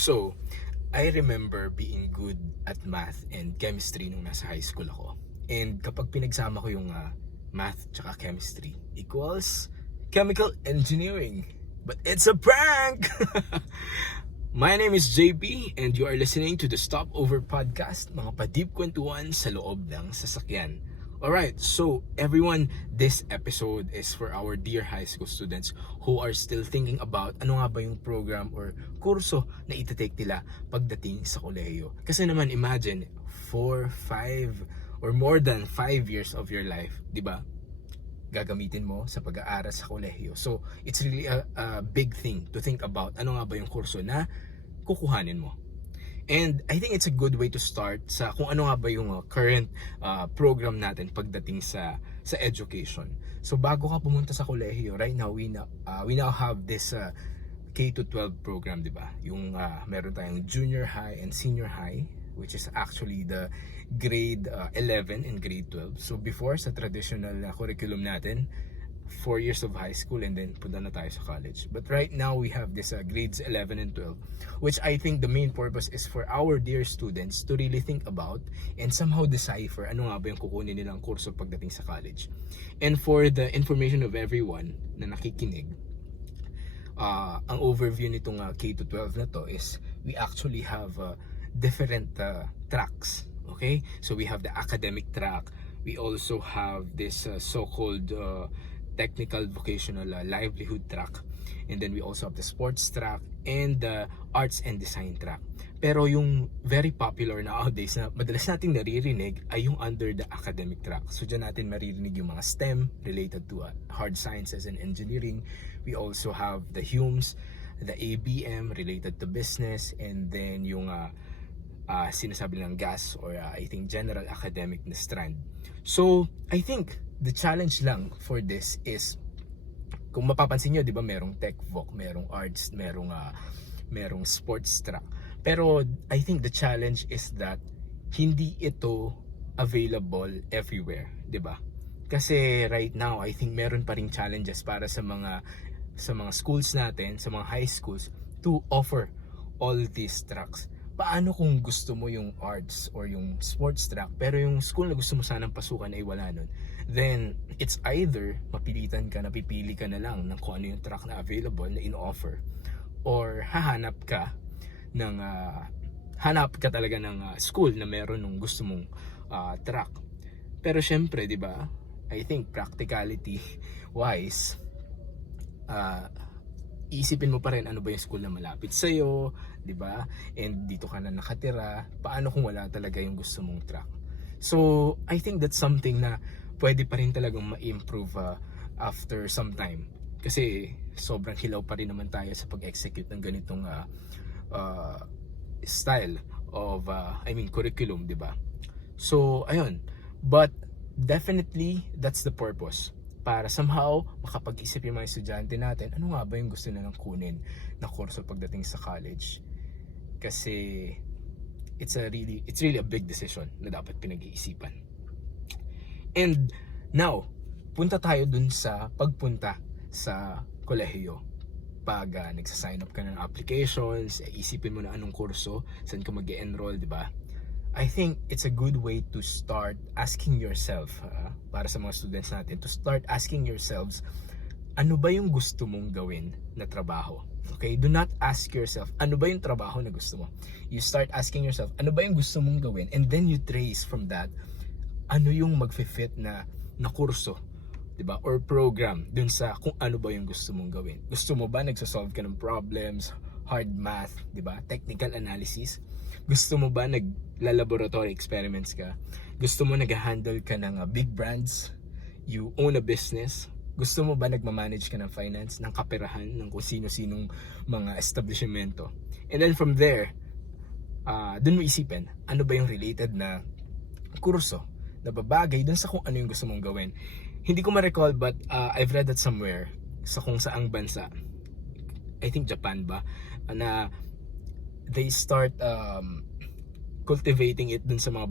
So, I remember being good at math and chemistry nung nasa high school ako. And kapag pinagsama ko yung math tsaka chemistry equals chemical engineering. But it's a prank! My name is JP and you are listening to the Stopover Podcast, mga padip kwentuhan sa loob ng sasakyan. Alright, so everyone, this episode is for our dear high school students who are still thinking about ano nga ba yung program or kurso na itatake nila pagdating sa kolehiyo. Kasi naman imagine, 4, 5, or more than 5 years of your life, di ba? Gagamitin mo sa pag-aaral sa kolehiyo. So, it's really a big thing to think about ano nga ba yung kurso na kukuhanin mo. And I think it's a good way to start sa kung ano nga ba yung current program natin pagdating sa education. So bago ka pumunta sa kolehiyo, right now we now have this K to 12 program, di ba? Yung meron tayong junior high and senior high, which is actually the grade 11 and grade 12. So before sa traditional curriculum natin, 4 years of high school and then punta na tayo sa college. But right now we have this grades 11 and 12, which I think the main purpose is for our dear students to really think about and somehow decipher ano nga ba yung kukunin nilang kurso pagdating sa college. And for the information of everyone na nakikinig, ang overview nitong K to 12 na to is we actually have different tracks. Okay, so we have the academic track, we also have this so-called technical vocational livelihood track, and then we also have the sports track and the arts and design track. Pero yung very popular nowadays na madalas nating naririnig ay yung under the academic track. So dyan natin maririnig yung mga STEM related to hard sciences and engineering. We also have the HUMS, the ABM related to business, and then yung sinasabi ng GAS or I think general academic na strand. So I think the challenge lang for this is, kung mapapansin nyo, di ba, merong tech voc, merong arts, merong sports track. Pero I think the challenge is that hindi ito available everywhere, di ba? Kasi right now, I think meron pa ring challenges para sa mga schools natin, sa mga high schools, to offer all these tracks. Paano kung gusto mo yung arts or yung sports track pero yung school na gusto mo sanang pasukan ay wala nun? Then it's either napipili ka na lang ng kung ano yung track na available na in-offer, or hanap ka talaga ng school na meron ng gusto mong track. Pero syempre, di ba, I think practicality wise, isipin mo pa rin ano ba yung school na malapit sa'yo, di ba? And dito ka na nakatira, paano kung wala talaga yung gusto mong track? So, I think that's something na pwede pa rin talagang ma-improve after some time. Kasi sobrang hilaw pa rin naman tayo sa pag-execute ng ganitong style of, curriculum, di ba? So, ayun. But, definitely, that's the purpose. Para somehow makapag-isip yung mga estudyante natin, ano nga ba yung gusto nilang kunin na kurso pagdating sa college. Kasi it's really a big decision na dapat pinag-iisipan. And now, punta tayo dun sa pagpunta sa kolehiyo. Pag nagsa-sign up ka ng applications, isipin mo na anong kurso, saan ka mag-enroll, di ba? I think it's a good way to start asking yourself, para sa mga students natin, to start asking yourselves, ano ba yung gusto mong gawin na trabaho? Okay? Do not ask yourself, ano ba yung trabaho na gusto mo? You start asking yourself, ano ba yung gusto mong gawin? And then you trace from that, ano yung magfi-fit na kurso, diba? Or program dun sa kung ano ba yung gusto mong gawin. Gusto mo ba nagsasolve ka ng problems, hard math, diba? Technical analysis? Gusto mo ba nagla-laboratory experiments ka? Gusto mo nag-handle ka ng big brands? You own a business? Gusto mo ba nagmamanage ka ng finance, ng kaperahan, ng kung sino-sinong mga establishmento? And then from there, dun mo isipin, ano ba yung related na kurso na babagay dun sa kung ano yung gusto mong gawin. Hindi ko ma-recall but I've read that somewhere sa kung saang bansa, I think Japan ba, na they start cultivating it dun sa mga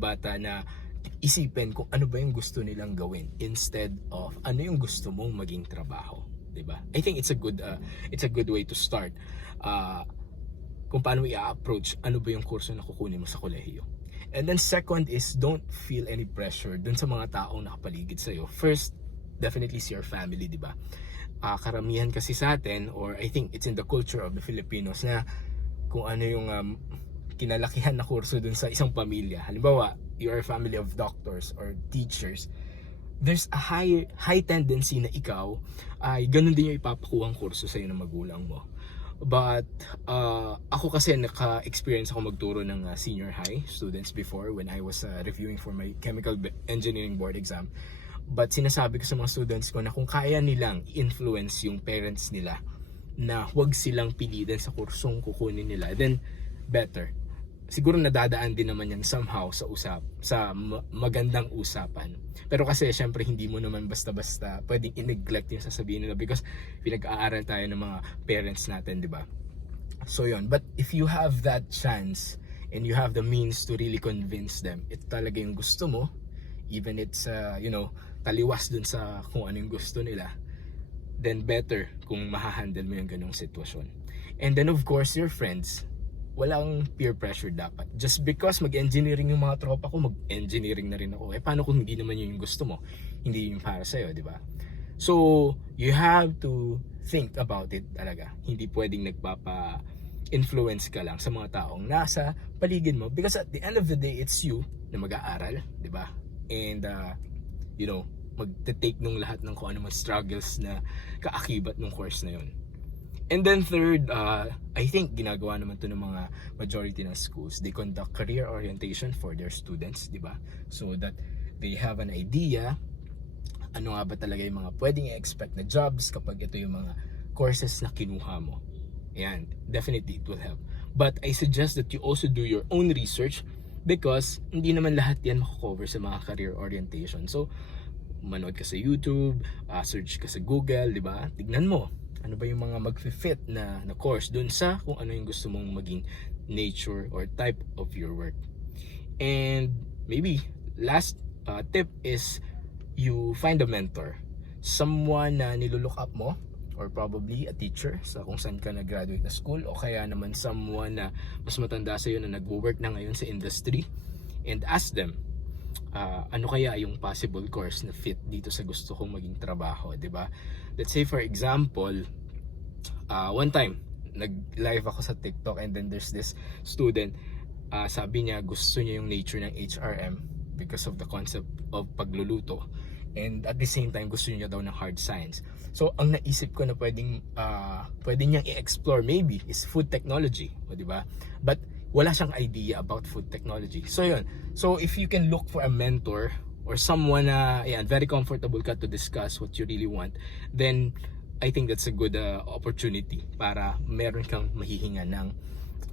bata na isipin kung ano ba yung gusto nilang gawin instead of ano yung gusto mong maging trabaho, 'di ba? I think it's a good way to start. kung paano mo i-approach ano ba yung kurso na kukunin mo sa kolehiyo. And then second is don't feel any pressure dun sa mga taong nakapaligid sa'yo. First, definitely is your family, di ba? Karamihan kasi sa atin, or I think it's in the culture of the Filipinos, na kung ano yung kinalakihan na kurso dun sa isang pamilya. Halimbawa, you are a family of doctors or teachers, there's a high tendency na ikaw ay ganun din yung ipapakuhang kurso sa'yo ng magulang mo. But ako kasi naka-experience ako magturo ng senior high students before when I was reviewing for my chemical engineering board exam. But sinasabi ko sa mga students ko na kung kaya nilang influence yung parents nila na huwag silang pilitin sa kursong kukunin nila, then better. Siguro nadadaan din naman yan somehow sa magandang usapan. Pero kasi syempre hindi mo naman basta-basta pwedeng i-neglect yung sasabihin nila because pinag-aaral tayo ng mga parents natin, di ba? So yun, but if you have that chance and you have the means to really convince them, ito talaga yung gusto mo, even it's taliwas dun sa kung ano yung gusto nila, then better kung mahahandle mo yung ganong sitwasyon. And then of course your friends, walang peer pressure dapat. Just because mag-engineering yung mga tropa ko, mag-engineering na rin ako. Paano kung hindi naman yun yung gusto mo? Hindi yung para sa'yo, di ba? So, you have to think about it talaga. Hindi pwedeng nagpapa-influence ka lang sa mga taong nasa paligid mo. Because at the end of the day, it's you na mag-aaral, di ba? And, mag-take nung lahat ng kung ano mga struggles na kaakibat ng course na yun. And then third, I think ginagawa naman to ng mga majority ng schools. They conduct career orientation for their students, di ba? So that they have an idea ano nga ba talaga yung mga pwedeng i-expect na jobs kapag ito yung mga courses na kinuha mo. Ayan, definitely it will help. But I suggest that you also do your own research because hindi naman lahat yan makakover sa mga career orientation. So, manood ka sa YouTube, search ka sa Google, di ba? Tignan mo ano ba yung mga mag-fit na course dun sa kung ano yung gusto mong maging nature or type of your work. And maybe last tip is you find a mentor, someone na nilulook up mo, or probably a teacher sa kung saan ka nag-graduate na school, o kaya naman someone na mas matanda sa iyo na nagwo-work na ngayon sa industry, and ask them ano kaya yung possible course na fit dito sa gusto kong maging trabaho, di ba? Let's say for example, one time nag-live ako sa TikTok and then there's this student, sabi niya gusto niya yung nature ng HRM because of the concept of pagluluto, and at the same time gusto niya daw ng hard science. So ang naisip ko na pwede niyang i-explore maybe is food technology, o di ba? But wala siyang idea about food technology. So yun. So if you can look for a mentor or someone na very comfortable ka to discuss what you really want, then I think that's a good opportunity para meron kang mahihinga ng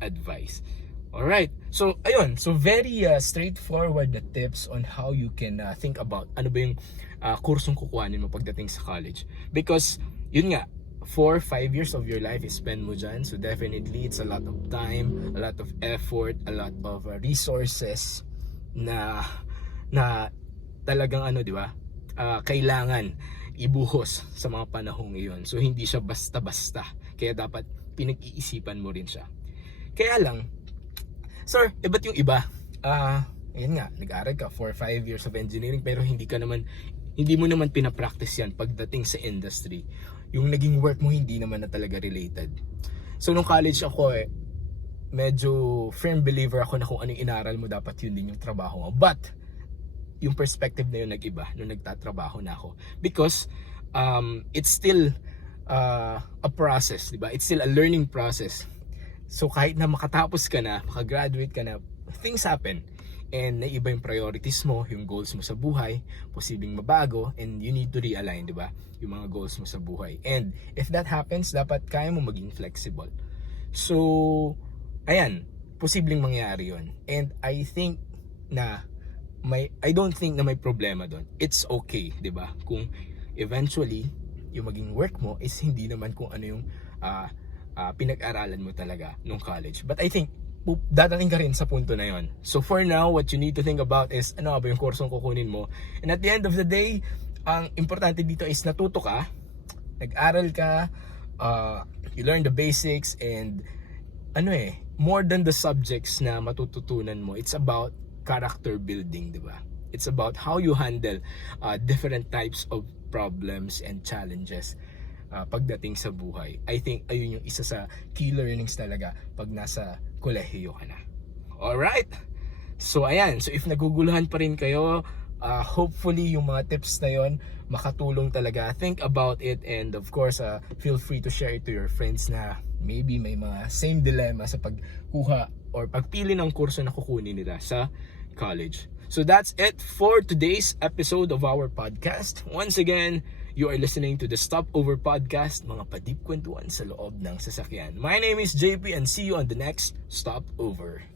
advice. Alright, so ayun, so very straightforward the tips on how you can think about ano ba yung kursong kukuhanin mo pagdating sa college. Because yun nga, 4-5 years of your life is spend mo dyan, so definitely it's a lot of time, a lot of effort, a lot of resources na talagang di ba, kailangan ibuhos sa mga panahong iyon. So hindi siya basta-basta, kaya dapat pinag-iisipan mo rin siya. Kaya lang, sir, ba't yung iba? Ayun nga, nag-aaral ka 4-5 years of engineering pero hindi mo naman pinapractice yan pagdating sa industry. Yung naging work mo hindi naman na talaga related. So nung college ako medyo firm believer ako na kung ano yung inaral mo dapat yun din yung trabaho mo. But yung perspective na yun nag-iba nung nagtatrabaho na ako. Because it's still a process, di ba? It's still a learning process. So kahit na makatapos ka na, makagraduate ka na, things happen. And naiba yung priorities mo, yung goals mo sa buhay, posibleng mabago, and you need to realign, di ba? Yung mga goals mo sa buhay. And if that happens, dapat kaya mo maging flexible. So, ayan, posibleng mangyari yun. And I don't think na may problema doon. It's okay, di ba? Kung eventually, yung maging work mo is hindi naman kung ano yung pinag-aralan mo talaga nung college. But I think dadating ka rin sa punto na yon. So for now, what you need to think about is ano ba yung kursong kukunin mo. And at the end of the day, ang importante dito is natuto ka, nag-aral ka, you learn the basics, and more than the subjects na matututunan mo, it's about character building, di ba? It's about how you handle different types of problems and challenges pagdating sa buhay. I think ayun yung isa sa key learnings talaga pag nasa kolehiyo ka na. Alright? So ayan, so if naguguluhan pa rin kayo, hopefully yung mga tips na yon makatulong talaga. Think about it, and of course, feel free to share it to your friends na maybe may mga same dilemma sa pagkuha or pagpili ng kurso na kukunin nila sa college. So that's it for today's episode of our podcast. Once again, you are listening to the Stopover Podcast, mga padip kwentuhan sa loob ng sasakyan. My name is JP, and see you on the next Stopover.